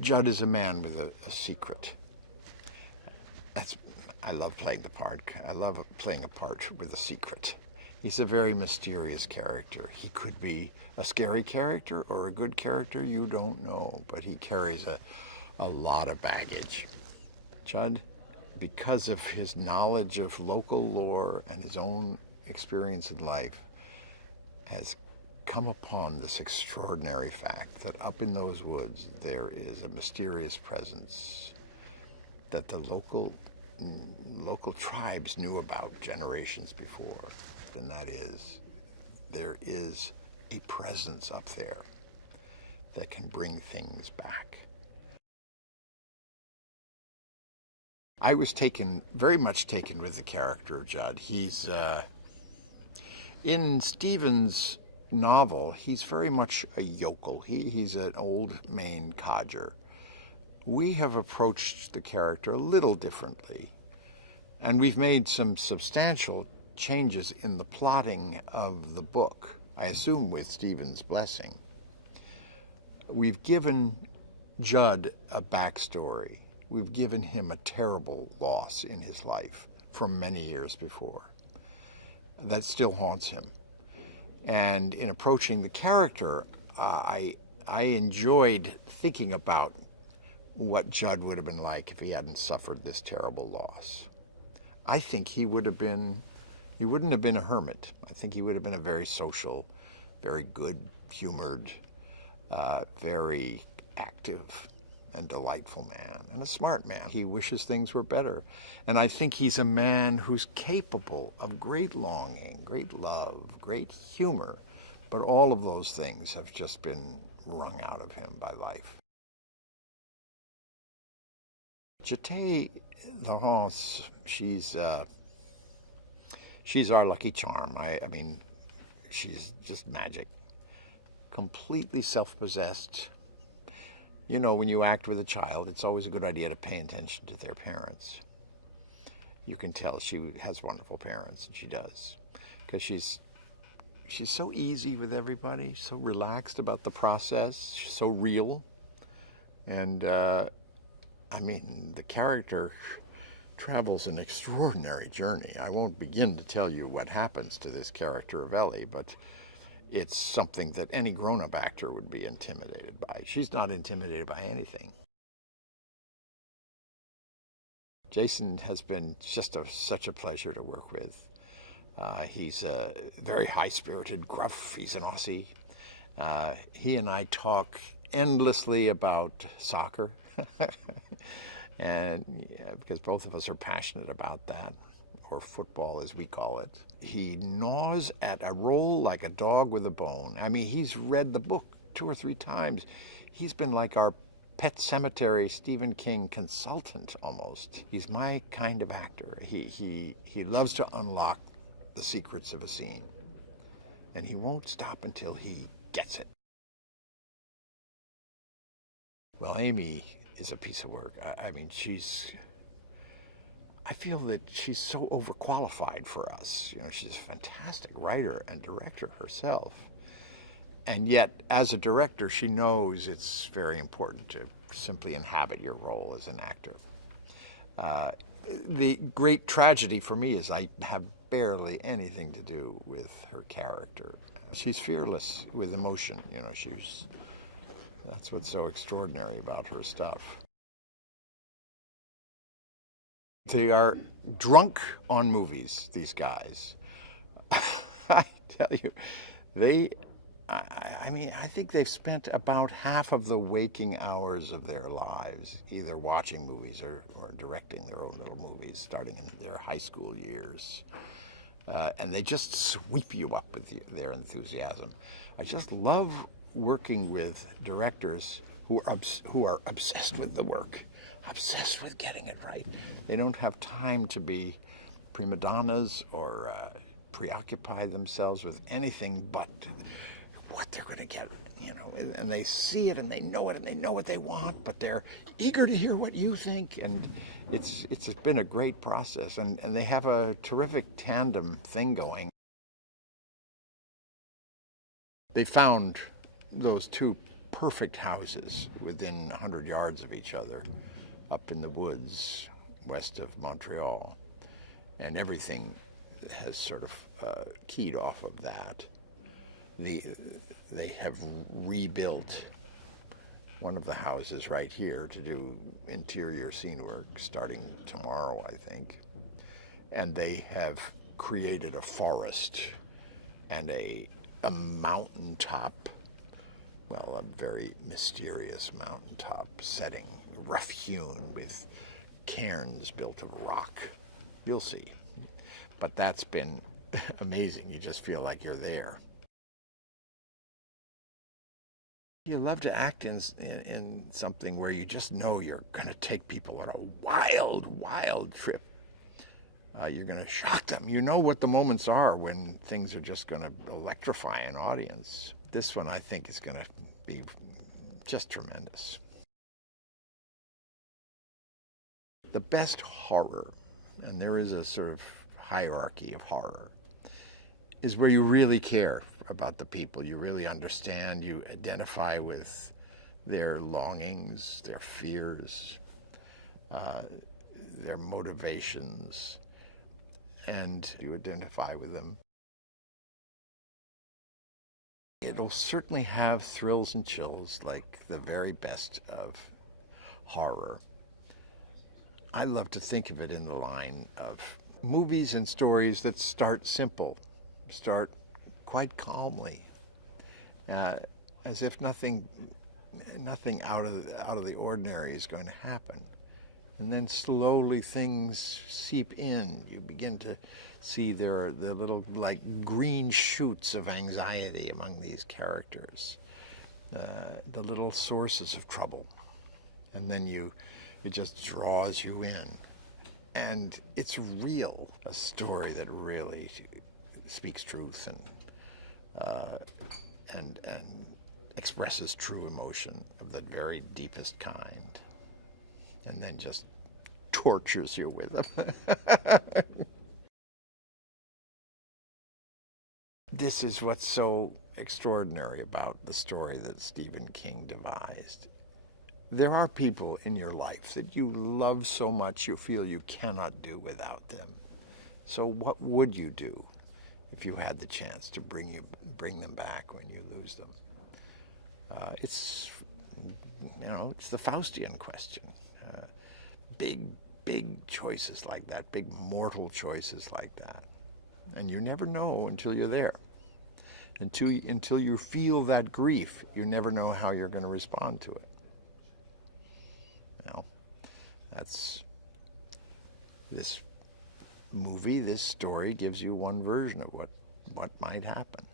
Jud is a man with a secret. I love playing the part. I love playing a part with a secret. He's a very mysterious character. He could be a scary character or a good character, you don't know, but he carries a lot of baggage. Jud, because of his knowledge of local lore and his own experience in life, has come upon this extraordinary fact that up in those woods there is a mysterious presence that the local tribes knew about generations before, and that is, there is a presence up there that can bring things back. I was very much taken with the character of Jud. He's, in Stephen's novel, he's very much a yokel. He's an old Maine codger. We have approached the character a little differently, and we've made some substantial changes in the plotting of the book, I assume with Stephen's blessing. We've given Jud a backstory. We've given him a terrible loss in his life from many years before that still haunts him. And in approaching the character, I enjoyed thinking about what Jud would have been like if he hadn't suffered this terrible loss. I think he wouldn't have been a hermit. I think he would have been a very social, very good-humored, very active and delightful man, and a smart man. He wishes things were better. And I think he's a man who's capable of great longing, great love, great humor, but all of those things have just been wrung out of him by life. Jetée Laurence, she's our lucky charm. I mean, she's just magic. Completely self-possessed. You know, when you act with a child, it's always a good idea to pay attention to their parents. You can tell she has wonderful parents, and she does, because she's so easy with everybody, so relaxed about the process, she's so real. And I mean, the character travels an extraordinary journey. I won't begin to tell you what happens to this character of Ellie, but it's something that any grown-up actor would be intimidated by. She's not intimidated by anything. Jason has been just such a pleasure to work with. He's a very high-spirited, gruff. He's an Aussie. He and I talk endlessly about soccer, and because both of us are passionate about that, or football as we call it. He gnaws at a role like a dog with a bone. I mean, he's read the book 2 or 3 times. He's been like our Pet Sematary Stephen King consultant almost. He's my kind of actor. He loves to unlock the secrets of a scene, and he won't stop until he gets it. Well, Amy is a piece of work. I mean, I feel that she's so overqualified for us. You know, she's a fantastic writer and director herself. And yet, as a director, she knows it's very important to simply inhabit your role as an actor. The great tragedy for me is I have barely anything to do with her character. She's fearless with emotion. You know, that's what's so extraordinary about her stuff. They are drunk on movies, these guys. I tell you, I mean, I think they've spent about half of the waking hours of their lives either watching movies or directing their own little movies, starting in their high school years. And they just sweep you up with their enthusiasm. I just love working with directors who are obsessed with the work, obsessed with getting it right. They don't have time to be prima donnas or preoccupy themselves with anything but what they're going to get, you know. And they see it and they know it and they know what they want, but they're eager to hear what you think. And it's been a great process, and they have a terrific tandem thing going. They found those 2 perfect houses within 100 yards of each other up in the woods west of Montreal. And everything has sort of keyed off of that. They have rebuilt one of the houses right here to do interior scene work starting tomorrow, I think. And they have created a forest and a mountaintop, well, a very mysterious mountaintop setting, rough-hewn with cairns built of rock. You'll see. But that's been amazing. You just feel like you're there. You love to act in something where you just know you're going to take people on a wild, wild trip. You're going to shock them. You know what the moments are when things are just going to electrify an audience. This one, I think, is going to be just tremendous. The best horror, and there is a sort of hierarchy of horror, is where you really care about the people. You really understand, you identify with their longings, their fears, their motivations, and you identify with them. It'll certainly have thrills and chills like the very best of horror. I love to think of it in the line of movies and stories that start simple, start quite calmly, as if nothing out of the ordinary is going to happen. And then slowly things seep in. You begin to see the little like green shoots of anxiety among these characters, the little sources of trouble. And then it just draws you in. And it's real, a story that really speaks truth and expresses true emotion of the very deepest kind, and then just tortures you with them. This is what's so extraordinary about the story that Stephen King devised. There are people in your life that you love so much you feel you cannot do without them. So what would you do if you had the chance to bring them back when you lose them? It's the Faustian question. Big choices like that, big mortal choices like that. And you never know until you're there. Until you feel that grief, you never know how you're going to respond to it. That's this movie, this story gives you one version of what might happen.